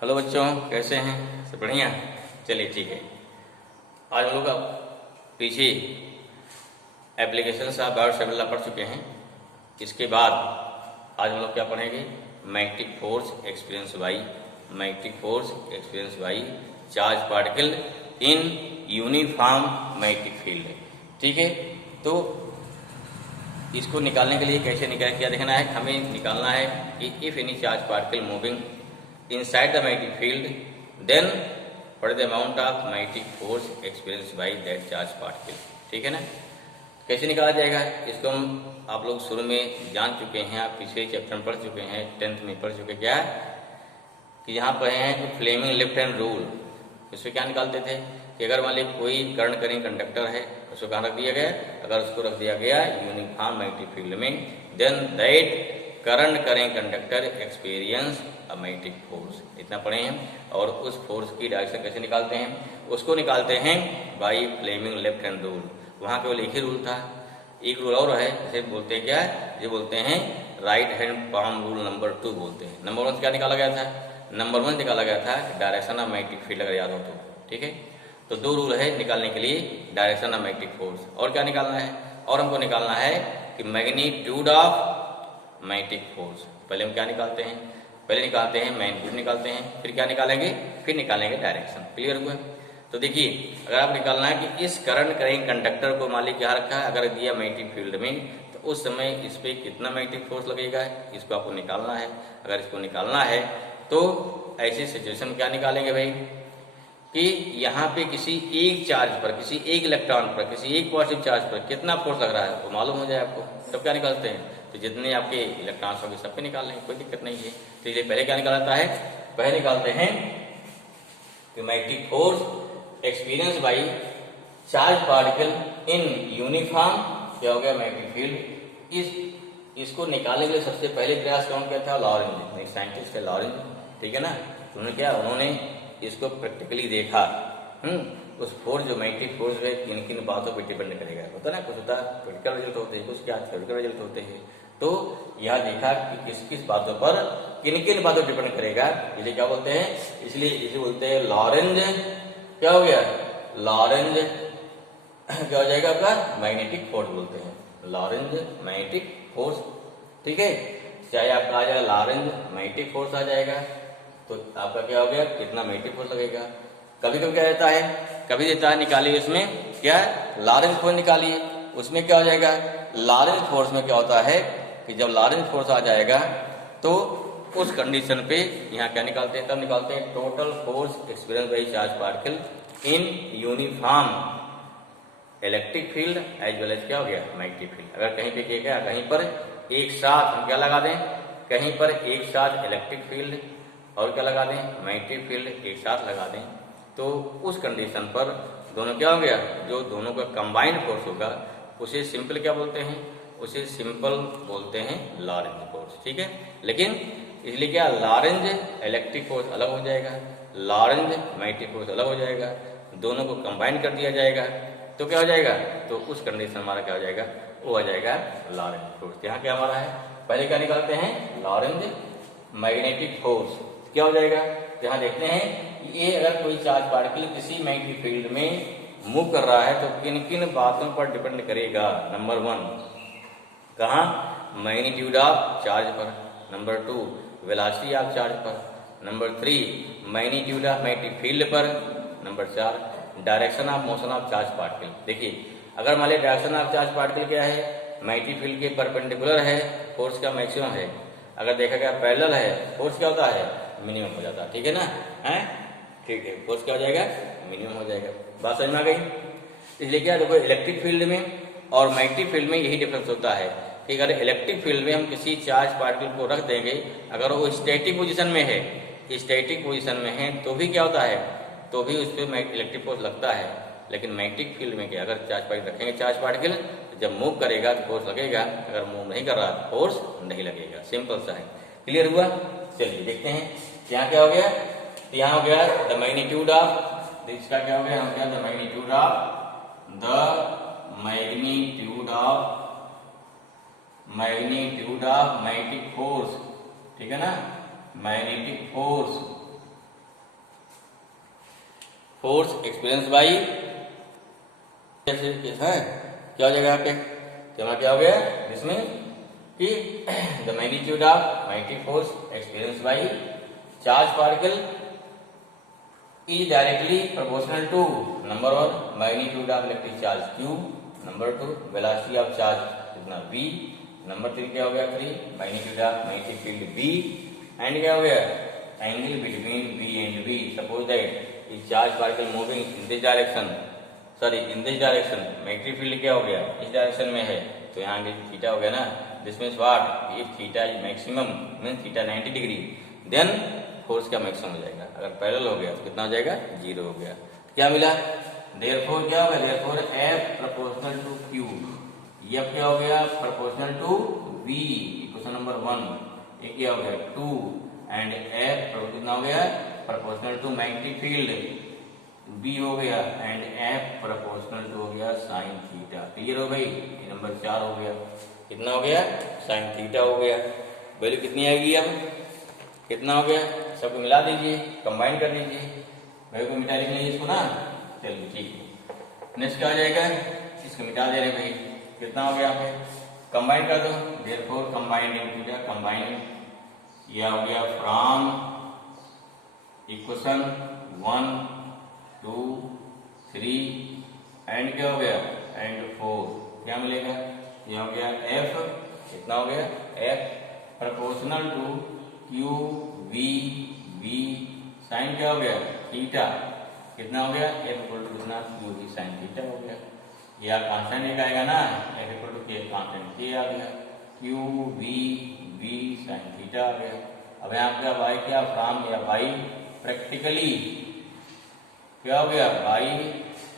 Hello बच्चों, कैसे हैं? सब बढ़िया। चलिए ठीक है। आज हम लोग अब पीछे एप्लीकेशन ऑफ बायोसेबुला पढ़ चुके हैं। इसके बाद आज हम लोग क्या पढ़ेंगे? Magnetic force experience by charge particle in uniform magnetic field. ठीक है, तो इसको निकालने के लिए कैसे क्या देखना है? हमें निकालना है कि if any charge particle moving inside the magnetic field, then what is the amount of magnetic force experienced by that charge particle? ठीक है ना? कैसे निकाला जाएगा इसको हम आप लोग शुरू में जान चुके हैं, आप पिछले चैप्टर में पढ़ चुके हैं, 10th में पढ़ चुके। क्या कि यहाँ पर है तो फ्लेमिंग लेफ्ट हैंड रूल। इसमें क्या निकालते थे कि अगर मान लीजिए कोई करंट करेंट कंडक्टर है, उसको कहाँ रख दिया गया? अगर उसको रख दिया गया यूनिफॉर्म मैग्नेटिक फील्ड में, then that current current conductor experience magnetic force. इतना पढ़े हैं। और उस फोर्स की डायरेक्शन कैसे निकालते हैं? उसको निकालते हैं by Fleming left hand rule. वहाँ केवल एक ही रूल था, एक रूल और है, इसे बोलते हैं क्या? ये बोलते हैं right hand palm rule number 2 बोलते हैं। नंबर 1 क्या निकाला गया था? नंबर 1 निकाला गया था डायरेक्शन ऑफ मैग्नेटिक फील्ड, अगर याद हो तो। ठीक है, तो 2 रूल है निकालने के लिए, डायरेक्शन ऑफ मैग्नेटिक फोर्स। और क्या निकालना है? और हमको निकालना है कि मैग्नीट्यूड ऑफ मैग्नेटिक फोर्स। पहले हम क्या निकालते हैं? पहले निकालते हैं मैग्नीट्यूड निकालते हैं, फिर क्या निकालेंगे? फिर निकालेंगे डायरेक्शन। क्लियर हुआ? तो देखिए, अगर आप निकालना है कि इस करंट करेंट कंडक्टर को मान लीजिए क्या रखा है, अगर दिया मैग्नेटिक फील्ड में, तो उस समय इस पर कितना मैग्नेटिक फोर्स लगेगा, इसको आपको निकालना है। अगर इसको निकालना है तो ऐसी सिचुएशन में क्या निकालेंगे भाई कि यहाँ पे किसी एक चार्ज पर, किसी एक इलेक्ट्रॉन पर, किसी एक पॉजिटिव चार्ज पर कितना फोर्स लग रहा है वो मालूम हो जाए आपको, तब क्या निकालते हैं? तो जितने आपके इलेक्ट्रॉन्स होंगे सब पे निकाल लेंगे, कोई दिक्कत नहीं है। तो इसलिए पहले क्या निकालता है? पहले निकालते हैं कि magnetic force experience by charge particle in uniform क्या हो गया मैग्नेटिक फील्ड। इसको निकालने के लिए सबसे पहले प्रयास कौन किया था? लॉरेंज, साइंटिस्ट है लॉरेंज। ठीक है ना? उन्होंने क्या, उन्होंने इसको प्रैक्टिकली देखा। उस फोर्स जो मैग्नेटिक फोर्स है किन किन बातों पर डिपेंड करेगा, होता ना, कुछ होता प्रैक्टिकल रिजल्ट होते हैं, कुछ क्या थ्योरेटिकल रिजल्ट होते हैं। तो यहाँ देखा कि किस किस बातों पर, किन किन बातों पर डिपेंड करेगा, इसे क्या बोलते हैं? इसलिए इसे बोलते हैं लॉरेंज। क्या हो गया? लॉरेंज क्या हो जाएगा आपका? मैग्नेटिक फोर्स बोलते हैं, लॉरेंज मैग्नेटिक फोर्स। ठीक है, चाहे आपका आ जाएगा लॉरेंज मैग्नेटिक फोर्स आ जाएगा, तो आपका क्या हो गया? कितना मैग्नेटिक फोर्स लगेगा। कभी कभी क्या रहता है, कभी देता है निकालिए उसमें क्या, लॉरेंज फोर्स निकालिए, उसमें क्या हो जाएगा? लॉरेंज फोर्स में क्या होता है कि जब लॉरेंज फोर्स आ जाएगा तो उस कंडीशन पे यहाँ क्या निकालते हैं? तब निकालते हैं total force experience by charge particle in uniform electric field as well as क्या हो गया? Magnetic field. अगर कहीं पे क्या, कहीं पर एक साथ हम क्या लगा दें, कहीं पर एक साथ इलेक्ट्रिक फील्ड और क्या लगा दें? मैग्नेटिक फील्ड एक साथ लगा दें, तो उस कंडीशन पर दोनों क्या हो गया? जो दोनों का कंबाइंड फोर्स होगा उसे सिंपल क्या बोलते हैं? उसे सिंपल बोलते हैं लॉरेंज फोर्स। ठीक है, लेकिन इसलिए क्या, लॉरेंज इलेक्ट्रिक फोर्स अलग हो जाएगा, लॉरेंज मैग्नेटिक फोर्स अलग हो जाएगा, दोनों को कंबाइन कर दिया जाएगा, तो क्या हो जाएगा? तो उस कंडीशन हमारा क्या हो जाएगा? वो आ जाएगा लॉरेंज फोर्स। यहाँ क्या हमारा है? पहले क्या निकालते हैं? Lorentz magnetic force. क्या हो जाएगा? यहाँ देखते हैं ये अगर कोई चार्ज पार्टिकल किसी मैग्नेटिक फील्ड में मूव कर रहा है तो किन किन बातों पर डिपेंड करेगा? नंबर 1 कहाँ? मैग्नीट्यूड ऑफ चार्ज पर। नंबर 2 वेलोसिटी ऑफ चार्ज पर। Number 3 magnitude of magnetic field पर। Number 4 direction of motion of charge particle. देखिए, अगर मान लिया डायरेक्शन ऑफ चार्ज पार्टिकल क्या है? मैग्नेटिक फील्ड के परपेंडिकुलर है, फोर्स का मैक्सिमम है। अगर देखा गया पैरेलल है, फोर्स क्या होता है? मिनिमम हो जाता है। ठीक है ना? है ठीक है, फोर्स क्या हो जाएगा? मिनिमम हो जाएगा। बात समझ में आ गई? इसलिए क्या, देखो इलेक्ट्रिक फील्ड में और मैग्नेटिक फील्ड में यही डिफरेंस होता है कि अगर इलेक्ट्रिक फील्ड में हम किसी चार्ज पार्टिकल को रख देंगे, अगर वो स्टैटिक पोजीशन में है, स्टैटिक पोजीशन में है, तो भी क्या होता है? तो भी उस पर इलेक्ट्रिक फोर्स लगता है। लेकिन मैग्नेटिक फील्ड में क्या, अगर चार्ज पार्टिकल रखेंगे चार्ज पार्टिकल, जब मूव करेगा तो फोर्स लगेगा, अगर मूव नहीं कर रहा तो फोर्स नहीं लगेगा। सिंपल सा है। क्लियर हुआ? चलिए देखते हैं यहाँ क्या हो गया। यहाँ हो गया द मैग्नीट्यूड ऑफ, इसका क्या हो गया? हम क्या, the magnitude of magnetic force. ठीक है ना? Magnetic force force experience by है क्या हो जाएगा यहाँ पे, तो हमारा क्या हो गया इसमें कि the magnitude of magnetic force experience by charge particle is directly proportional to number one magnitude of electric charge Q, number two velocity of charge कितना V, नंबर थ्री क्या हो गया 3 magnitude of magnetic field B, and क्या हो गया angle between B and B। Suppose that is charge particle moving in this direction, sorry in this direction, magnetic field क्या हो गया इस डायरेक्शन में है, तो यहाँ थीटा हो गया ना, this means what if theta is maximum means theta 90 degree then force का मैक्सिमम हो जाएगा, अगर पैरेलल हो गया तो कितना हो जाएगा 0 हो गया। क्या मिला देयरफॉर क्या हो गया therefore F proportional to Q, ये क्या हो गया proportional to V, equation number 1, ये क्या हो गया 2 एंड F कितना हो गया proportional to magnetic field B हो गया एंड F प्रोपोर्शनल टू हो गया साइन थीटा। क्लियर हो गई, ये नंबर 4 हो गया, कितना हो गया साइन थीटा हो गया। वैल्यू कितनी आएगी अब कितना हो गया, सबको मिला दीजिए कंबाइन कर दीजिए, वैल्यू को मिटा लिखना इसको ना, चलिए ठीक है। नेक्स्ट क्या हो जाएगा इसको मिटा दे रहे भाई, कितना हो गया यहाँ पे कंबाइन कर दो, देयरफॉर कंबाइंड इनटू क्या कंबाइंड, यह हो गया फ्रॉम इक्वेशन 1 2 3 एंड क्या हो गया एंड 4, क्या मिलेगा यह हो गया F, कितना हो गया F proportional to Q V V sine क्या हो गया थीटा, कितना हो गया F इक्वल टू कितना Q V साइन थीटा हो गया, यह कांस्टेंट एक आएगा ना F equal to K constant K आ गया, Q V V sine theta आ गया। अब यहाँ पे भाई क्या फ्रॉम या भाई प्रैक्टिकली क्या हो गया भाई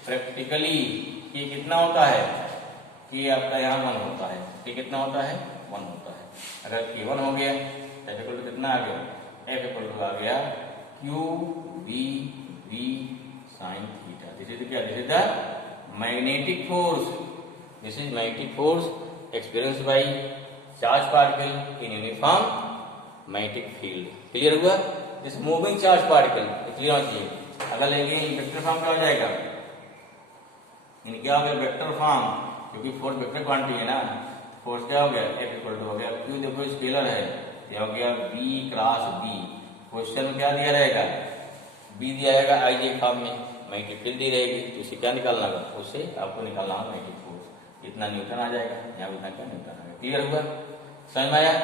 प्रैक्टिकली ये कितना होता है कि आपका यहाँ 1 होता है, ये कितना होता है 1 होता है, अगर K1 हो गया F इक्वल टू कितना आ गया F इक्वल टू आ गया Q V V sine theta. This is क्या this is the magnetic force, this is magnetic force experience by charge particle in uniform magnetic field. Clear हुआ, this moving charge particle clear होना चाहिए। अगर लेंगे vector form क्या हो जाएगा इन क्या हो गया वेक्टर फॉर्म, क्योंकि फोर्स वेक्टर क्वांटिटी है ना, फोर्स क्या हो गया F इक्वल टू हो गया Q देखो स्केलर है, ये हो गया B क्रॉस B, क्वेश्चन में क्या दिया रहेगा B दिया रहेगा I J फॉर्म में, मैग्नेटिक फील्ड दी रहेगी, तो इसे क्या निकालना होगा उससे आपको निकालना होगा मैग्नेटिक फोर्स, इतना न्यूटन आ जाएगा, यहाँ इतना क्या न्यूटन आ गया। क्लियर हुआ समझ में आया,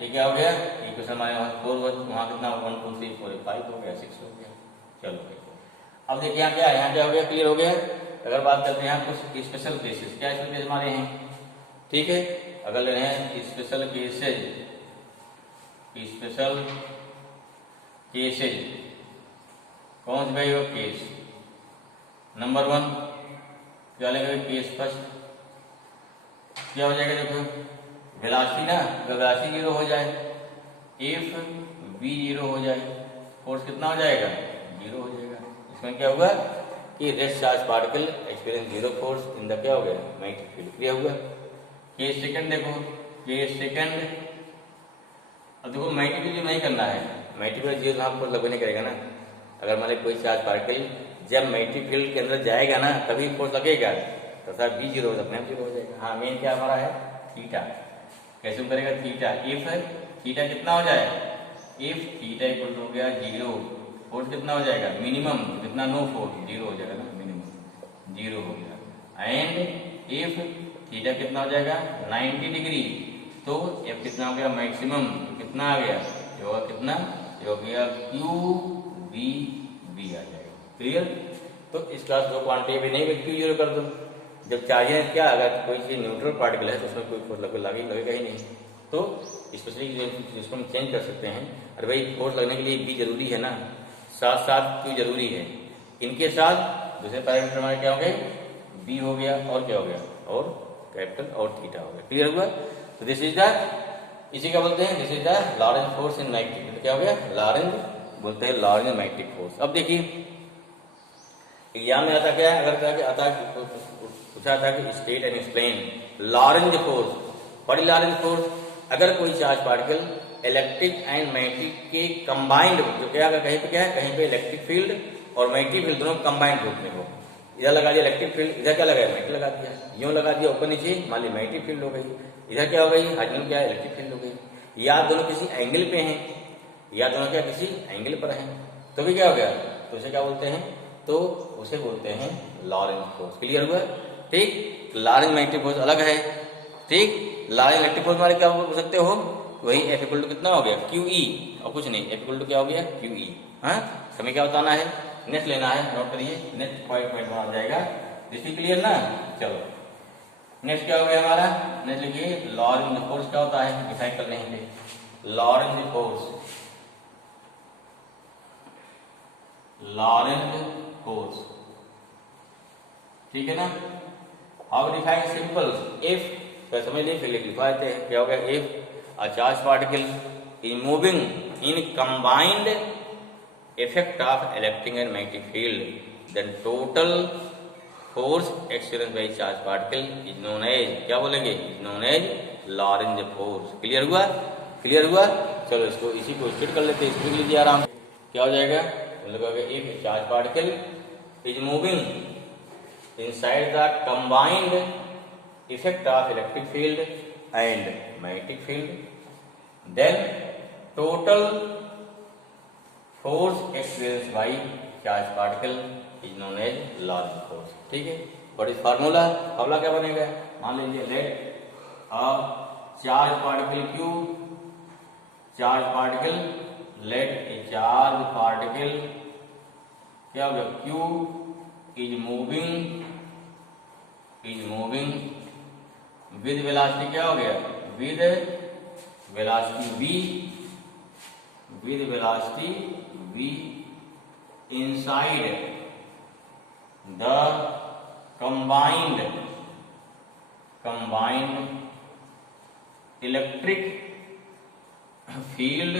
ये क्या हो गया इक्वेशन हमारे वहाँ 4 वहाँ कितना 1 2 3 4 5 हो गया 6 हो गया। चलो अब देखिए यहाँ क्या है, यहाँ क्या हो गया क्लियर हो गया। अगर बात करते हैं कुछ स्पेशल केसेस, क्या स्पेशल केस हमारे हैं ठीक है, अगर ले रहे हैं स्पेशल केसेज, स्पेशल केसेज कौन से भाई हो केस नंबर 1 क्या लेंगे केस फर्स्ट, क्या हो जाएगा देखो वेलोसिटी ना, अगर वेलोसिटी 0 हो जाए इफ v 0 हो जाए फोर्स कितना हो जाएगा 0 हो जाएगा। इसमें क्या हुआ कि rest charge particle experience 0 force in the क्या हो गया मैग्नेटिक फील्ड। क्लियर हुआ। केस सेकंड देखो, केस सेकंड अब देखो मैग्नेटिक फील्ड नहीं करना है, मैग्नेटिक फील्ड 0 आपको लगभग नहीं करेगा ना, अगर मान लीजिए कोई चार्ज पार्टिकल जब मैग्नेटिक फील्ड के अंदर जाएगा ना तभी फोर्स लगेगा, तो सर v 0 अपने आप 0 हो जाएगा। हाँ मेन क्या हमारा है थीटा, कैसे करेगा थीटा, इफ थीटा कितना हो जाए इफ थीटा इक्वल टू हो गया 0 फोर्स कितना हो जाएगा मिनिमम, कितना नो फोर्स 0 हो जाएगा ना, मिनिमम 0 हो गया। एंड इफ थीटा कितना हो जाएगा 90 डिग्री, तो एफ कितना हो गया मैक्सिमम, कितना आ गया ये होगा कितना, ये हो गया क्यू वी वी आ जाएगा। क्लियर। तो इस क्लास दो क्वांटिटी भी नहीं क्यू 0 कर दो, जब चार्जेस क्या अगर कोई चीज न्यूट्रल पार्टिकल है तो उसमें कोई फोर्स लगेगा ही नहीं, तो स्पेशली जिसको हम चेंज कर सकते हैं। अरे भाई फोर्स लगने के लिए बी जरूरी है ना, साथ साथ क्यू जरूरी है, इनके साथ दूसरे पैरामीटर हमारे क्या हो गए बी हो गया और क्या हो गया और कैपिटल और थीटा हो गया। क्लियर हुआ। तो दिस इज द इसी का बोलते हैं this is the Lorentz force in magnetic, तो क्या हो गया लॉरेंज बोलते हैं लॉरेंज मैग्नेटिक फोर्स। अब देखिए एग्जाम में आता क्या है, अगर आता पूछा था कि state and explain Lorentz force, what is Lorentz force, अगर कोई charge particle electric and magnetic के कंबाइंड जो क्या कहीं पे क्या है कहीं पे इलेक्ट्रिक फील्ड और मैग्नेटिक फील्ड दोनों कंबाइंड रूप में हो। इधर लगा दिया इलेक्ट्रिक फील्ड, इधर क्या लगाया मैग्नेटिक लगा दिया, यूं लगा दिया ऊपर नीचे, मान ली मैग्नेटिक फील्ड हो गई। इधर क्या हो गई, हाइड्रोजन क्या इलेक्ट्रिक फील्ड हो गई। या दोनों किसी एंगल पे हैं, या दोनों क्या किसी एंगल पर हैं, तो भी क्या हो गया, तो उसे क्या बोलते हैं, तो उसे बोलते हैं लॉरेंज फोर्स। क्लियर हुआ, ठीक। लॉरेंज मैग्नेटिक फोर्स अलग है, ठीक। लॉरेंज इलेक्ट्रिक फोर्स हमारे क्या बोल सकते हो, वही F इक्वल टू कितना हो गया, QE, और कुछ नहीं, F इक्वल टू क्या हो गया, QE। हाँ, हमें क्या बताना है, नेक्स्ट लेना है, नोट करिए, नेक्स्ट पॉइंट बना जाएगा। दिस इज क्लियर ना। चलो नेक्स्ट क्या हो गया हमारा, नेक्स्ट लिखिए लॉरेंज फोर्स क्या होता है, डिफाइन कर लेंगे। लॉरेंज फोर्स, लॉरेंज फोर्स, ठीक है ना। हाउ डिफाइन, सिंपल, इफ, तो समझ लीजिए फिर लिखवा देते हैं, क्या हो गया, if a charged particle is moving in combined effect of electric and magnetic field, then total force experienced by charged particle is known as, क्या बोलेंगे, is known as Lorentz force। Clear हुआ, क्लियर हुआ। चलो इसको इसी को state कर लेते हैं, इसको लिख लीजिए आराम से, क्या हो जाएगा, if a charged particle is moving inside the combined effect of electric field and magnetic field, then total force experienced by charged particle is known as Lorentz force। ठीक है, what is formula, फॉर्मूला क्या बनेगा, मान लीजिए let a charged particle Q, charged particle, let a charged particle क्या होगा, Q is moving with velocity, क्या हो गया, with velocity v inside the combined electric field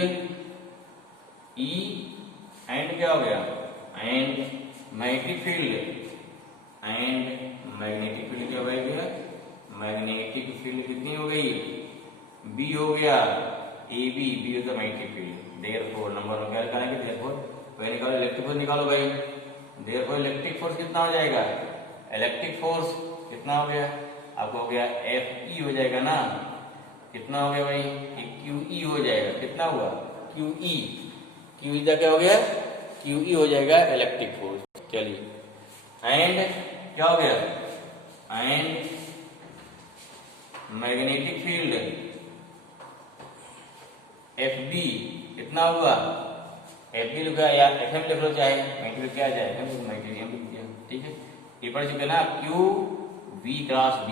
E and क्या हो गया, and magnetic field, क्या हो गया, मैग्नेटिक फील्ड कितनी हो गई, B हो गया, AB, B होता मैग्नेटिक फील्ड। देयरफॉर नंबर में क्या निकालेंगे, देयरफॉर वही निकालो, इलेक्ट्रिक फोर्स निकालो भाई। देयरफॉर इलेक्ट्रिक फोर्स कितना हो जाएगा, इलेक्ट्रिक फोर्स कितना हो गया, आपको हो गया FE हो जाएगा ना, कितना हो गया भाई, QE हो जाएगा, कितना हुआ, QE, QE क्या हो गया, QE हो जाएगा इलेक्ट्रिक फोर्स। चलिए एंड क्या हो गया, एंड मैग्नेटिक फील्ड FB कितना हुआ, FB लिखा या FM लिख लो, चाहे मैग्नेटिक क्या जाए, ठीक है। ये पढ़ चुके ना, QV क्रॉस B,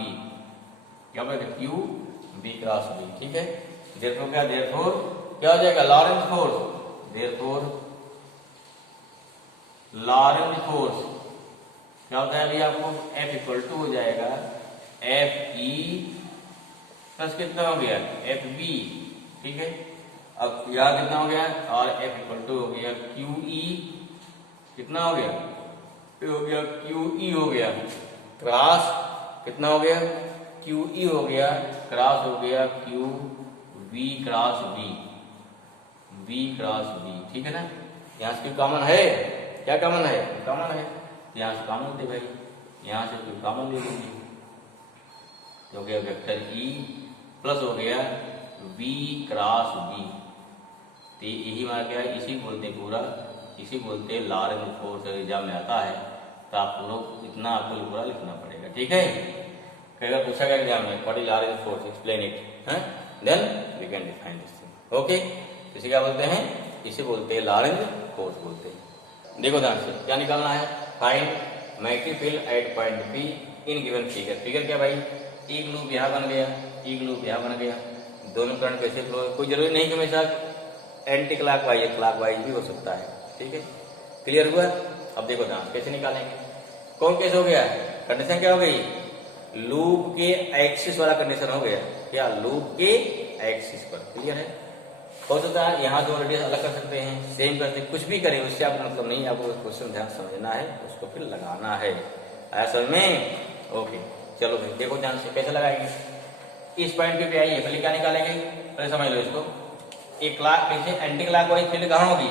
क्या बोलेगा, QV क्रॉस B, ठीक है। देयरफॉर क्या, देयरफॉर क्या हो जाएगा, Lorentz force, therefore Lorentz force क्या होता है अभी आपको, F इक्वल टू हो जाएगा FE प्लस कितना हो गया, FB, ठीक है। अब यहाँ कितना हो गया, और F इक्वल टू हो गया QE, कितना हो गया, हो गया QE हो गया क्रॉस, कितना हो गया, QE हो गया क्रॉस हो गया QV cross B, V cross B, ठीक है ना। यहाँ से कॉमन है, क्या कॉमन है, कॉमन है, यहाँ से कॉमन दे भाई, यहाँ से कोई कॉमन ले लेंगे, हो गया वेक्टर E प्लस हो गया V क्रॉस B, तो यही हमारा क्या है, इसी बोलते पूरा, इसी बोलते लॉरेंज फोर्स। एग्जाम में आता है तो आप लोग इतना आपको पूरा लिखना पड़ेगा, ठीक है। कई बार पूछा गया एग्जाम में, what is Lorentz force, explain it, then we can define this thing, okay. इसे क्या बोलते हैं, इसे बोलते हैं लॉरेंज फोर्स बोलते हैं। देखो ध्यान से क्या निकालना है, find magnetic field at point P in given figure. Figure क्या भाई, एक लूप यहाँ बन गया, एक लूप यहाँ बन गया, दोनों करंट कैसे फ्लो है, कोई जरूरी नहीं कि हमेशा एंटी क्लॉकवाइज, क्लॉकवाइज भी हो सकता है, ठीक है। क्लियर हुआ। अब देखो ध्यान कैसे निकालेंगे, कौन केस हो गया, कंडीशन क्या हो गई, लूप के एक्सिस वाला कंडीशन हो गया, क्या लूप के एक्सिस पर, क्लियर है। हो सकता है यहाँ दो रेडियस अलग कर सकते हैं, सेम करते कुछ भी करें, उससे आपको मतलब नहीं, आपको क्वेश्चन ध्यान समझना है, उसको फिर लगाना है, आया समझ में, ओके। चलो भाई देखो ध्यान से कैसे लगाएंगे, इस पॉइंट पे आइए, पहले क्या निकालेंगे, पहले समझ लो इसको। एक क्लॉक कैसे एंटी क्लॉकवाइज फील्ड कहाँ होगी,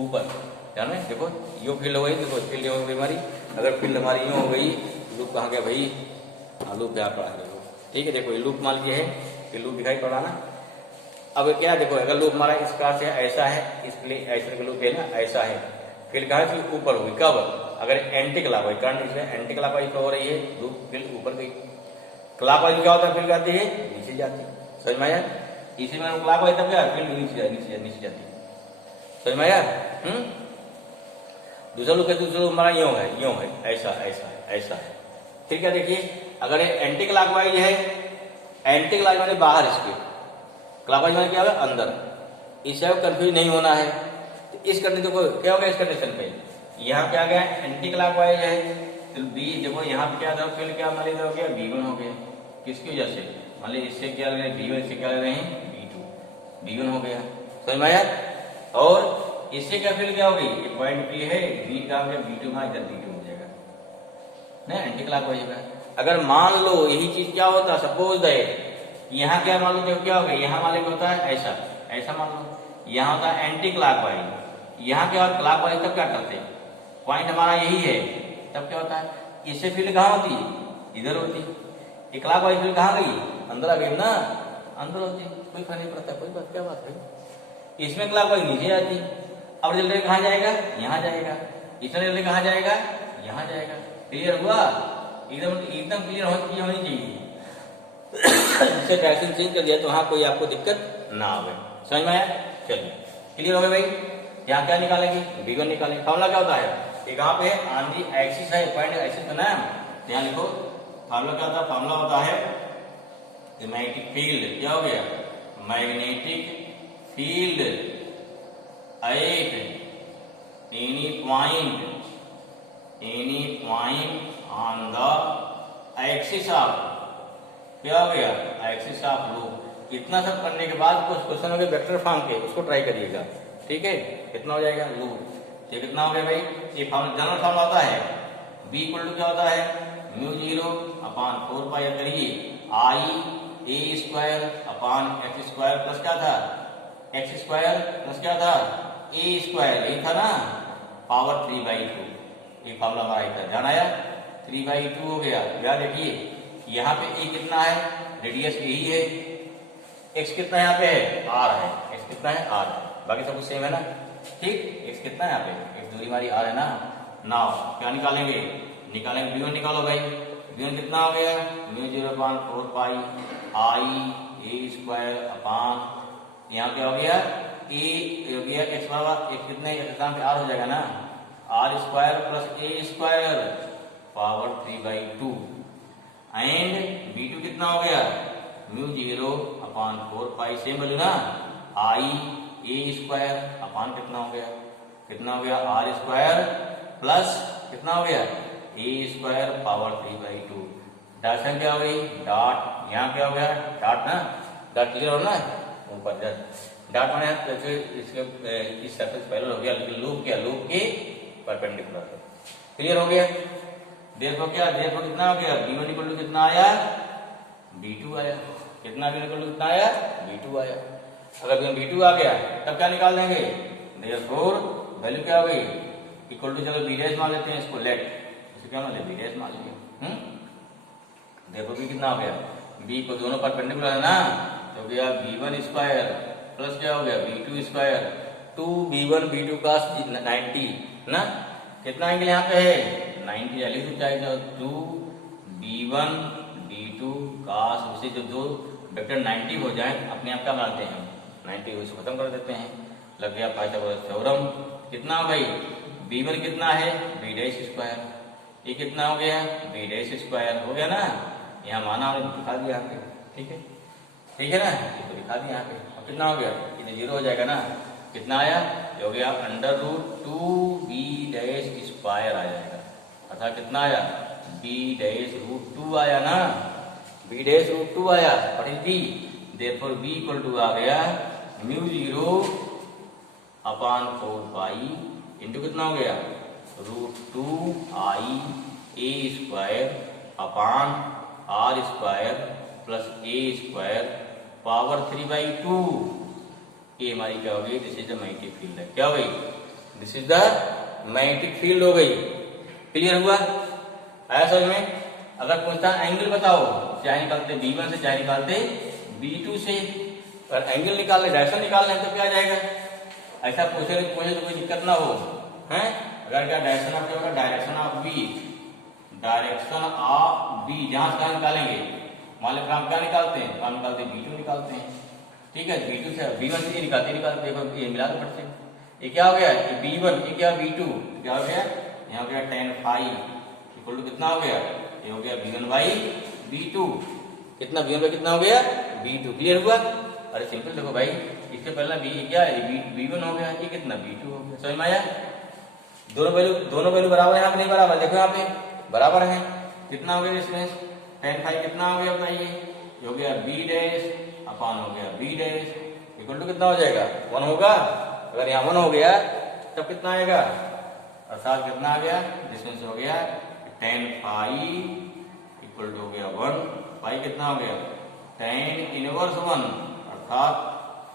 ऊपर, ध्यान में देखो, यो फील्ड हो गई, देखो फील्ड हो गई हमारी। अगर फील्ड हमारी यूँ हो गई, लूप कहाँ गया भाई, हाँ लूप यहाँ पड़ा है देखो, ठीक है। देखो ये लूप मान लिया है, ये लूप दिखाई पड़ा ना। अब क्या देखो, अगर लूप हमारा इस प्रकार से ऐसा है, इस प्लेन ऐसे लूप है ना, ऐसा है, फील्ड कहाँ से ऊपर होगी, कब, अगर एंटी क्लॉकवाइज, करंट इसमें एंटी क्लॉकवाइज फ्लो हो रही है, लूप फील्ड ऊपर गई। क्लॉकवाइज क्या होता है, फील्ड आती है नीचे जाती है, समझ में आया। इसी में क्लॉकवाइज तब क्या, फील्ड नीचे जाती है, समझ में आया। दूसरा लूप है, दूसरा लूप हमारा यूं है, ऐसा ऐसा है, ऐसा है। फिर क्या देखिए, अगर ये एंटी क्लॉकवाइज है, एंटी क्लॉकवाइज माने बाहर, इसके क्लॉकवाइज माने क्या है, अंदर, इससे कंफ्यूज नहीं होना है। तो इस कंडीशन को क्या होगा, इस कंडीशन पे यहाँ क्या गया, एंटी क्लॉकवाइज है, तो बी देखो यहाँ पे क्या था, फील्ड क्या मान लीजिए हो गया, V1 हो गया। किसकी वजह से, मान लीजिए इससे क्या ले रहे हैं V1, इससे क्या ले रहे हैं V2, V1 हो गया, समझ में आया। और इससे क्या फील्ड क्या होगी, ये पॉइंट P है, V का हो गया V2 का, इधर V2 हो जाएगा ना, एंटी क्लॉकवाइज का। अगर मान लो यही चीज क्या होता, सपोज दैट यहाँ क्या मान लो, देखो क्या होगा, यहाँ मान लो होता है ऐसा, ऐसा मान लो, यहाँ होता है एंटी क्लॉकवाइज, यहाँ क्या होता है क्लॉकवाइज, तब क्या करते हैं, पॉइंट हमारा यही है, तब क्या होता है, इससे फील्ड कहाँ होती है, इधर होती है। क्लॉकवाइज फील्ड कहाँ गई, अंदर आ गई ना, अंदर होती, कोई फर्क नहीं पड़ता, कोई बात, क्या बात है। इसमें क्लॉकवाइज नीचे आती, अब रिजल्ट कहाँ जाएगा, यहाँ जाएगा, इसमें रिजल्ट कहाँ जाएगा, यहाँ जाएगा। क्लियर हुआ, एकदम क्लियर होनी चाहिए। इससे डायरेक्शन चेंज कर दिया तो वहां कोई आपको दिक्कत ना आवे, समझ में आया। चलिए क्लियर हो गया भाई। यहाँ क्या निकालेंगे, V1 निकालेंगे। फॉर्मूला क्या होता है, एक यहाँ पे ऑन दी एक्सिस है, पॉइंट एक्सिस का नाम, यहाँ लिखो फॉर्मूला क्या होता है, फॉर्मूला होता है मैग्नेटिक फील्ड, क्या हो गया, magnetic field at any point on the axis of, क्या हो गया, एक्सिस ऑफ लूप। इतना सब करने के बाद कुछ क्वेश्चन हो गए वेक्टर फॉर्म के, उसको ट्राई करिएगा, ठीक है। कितना हो जाएगा लूप, ये कितना हो गया भाई, ये फॉर्मूला जनरल फॉर्मूला होता है, B इक्वल टू क्या होता है, μ0 अपान 4 पाई, करिए I a square upon x square plus क्या था, x स्क्वायर प्लस क्या था, a स्क्वायर, यही था ना, पावर 3/2, ये फॉर्मूला हमारा था, ध्यान आया, 3/2 हो गया। याद देखिए यहाँ पे a कितना है, रेडियस यही है, x कितना यहाँ पे है, r है, x कितना है, r है, बाकी सब कुछ सेम है ना, ठीक। x कितना है यहाँ पे, x दूरी हमारी r है ना। नाउ क्या निकालेंगे, V1 निकालो भाई। V1 कितना हो गया, μ0 अपान 4 पाई I a स्क्वायर अपान, यहाँ क्या हो गया, a हो गया x बराबर, x कितने एग्जाम पे r हो जाएगा ना, r square plus a square power 3/2 and V2 कितना हो गया, μ0 अपान 4 पाई, सेम वैल्यू ना, I a स्क्वायर अपान कितना हो गया, r स्क्वायर प्लस कितना हो गया, a स्क्वायर पावर 3/2। डायरेक्शन क्या हो गई, डॉट, यहाँ क्या हो गया, डॉट ना, डॉट क्लियर हो ना, ऊपर डॉट माने इसके इस सरफेस पैरेलल हो गया, लूप क्या, लूप के परपेंडिकुलर, क्लियर हो गया। देखो क्या, देखो कितना हो गया, V1 इक्वल टू कितना आया, V2 आया, कितना V1 इक्वल टू कितना आया, V2 आया। अगर V2 आ गया तब क्या निकाल देंगे, देयरफॉर वैल्यू क्या हो गई, इक्वल टू, चलो B डैश मान लेते हैं इसको, लेट इसे क्या मान ले, B डैश मान लीजिए। देखो भी कितना हो गया, B को दोनों परपेंडिकुलर है ना, तो गया V1 स्क्वायर प्लस क्या हो गया, V2 स्क्वायर, 2B1 B2 का 90 ना, कितना एंगल यहाँ पे है, 90 लिख तो चाहे तो 2B1 B2 कास, उसे जो दो वेक्टर 90 हो जाए अपने आप क्या बनाते हैं, 90 उसको खत्म कर देते हैं, लग गया पाइथागोरस थ्योरम। कितना हो भाई, B1 कितना है, B डैश स्क्वायर, ये कितना हो गया, B डैश स्क्वायर हो गया ना, यहाँ माना हमने दिखा दिया यहाँ पे, ठीक है, ठीक है ना, ये तो दिखा दिया यहाँ पे। अब कितना हो गया, ये 0 हो जाएगा ना, कितना आया, हो गया √2B डैश स्क्वायर आ जाएगा, अर्थात कितना आया, B डैश √2 आया ना, B डैश √2 आया, पढ़ी थी। देयरफॉर B इक्वल टू आ गया μ0 अपान 4 पाई इंटू कितना हो गया, √2I a square upon r square plus a square power 3/2। ये हमारी क्या हो गई, this is the magnetic field है, क्या हो गई, this is the magnetic field हो गई। क्लियर हुआ? आया समझ में? अगर पूछता एंगल बताओ, चाहे निकालते B1 से चाहे निकालते B2 से, अगर एंगल निकालने डायरेक्शन निकालना है तो क्या आ जाएगा? ऐसा पूछे तो कोई दिक्कत ना हो, हैं? अगर क्या डायरेक्शन ऑफ क्या होगा? Direction of B, direction of B जहां से निकालेंगे, मान लो हम क्या निकालते हैं? हम निकालते हैं B2 निकालते हैं, ठीक है? B2 से B1 से निकालते देखो ये मिला दो फट से, ये क्या हो गया? ये B1, ये क्या B2, क्या हो गया? यहाँ हो गया tan phi इक्वल टू कितना हो गया? ये हो गया B1 बाई B2, कितना B1 बाई कितना हो गया? B2। क्लियर हुआ? अरे सिंपल देखो भाई, इससे पहला B क्या है? B1 हो गया, ये कितना B2 हो गया। समझ में आया? दोनों वैल्यू बराबर है यहाँ पे? नहीं बराबर, देखो यहाँ पे बराबर है। कितना हो गया डिस्टेंस? tan phi कितना हो गया बताइए? ये हो गया B डैश अपान हो गया B डैश इक्वल टू कितना हो जाएगा? 1 होगा। अगर यहाँ 1 हो गया तब कितना आएगा? अर्थात कितना आ गया? डिस्टेंस हो गया tan phi इक्वल टू हो गया 1, phi कितना हो गया? tan इनवर्स 1, अर्थात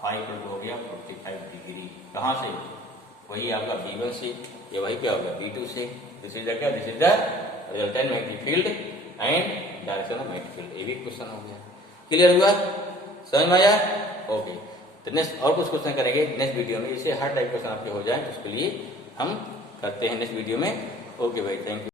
phi इक्वल टू हो गया 45 डिग्री। कहाँ से? वही आपका B1 से, ये वही क्या होगा? B2 से। दिस इज द क्या? This is the resultant magnetic field and direction of magnetic field. ये भी क्वेश्चन हो गया। क्लियर हुआ? समझ में आया? ओके, तो नेक्स्ट और कुछ क्वेश्चन करेंगे नेक्स्ट वीडियो में, इससे हर टाइप क्वेश्चन आपके हो जाए, तो उसके लिए हम करते हैं नेक्स्ट वीडियो में। ओके भाई, थैंक यू।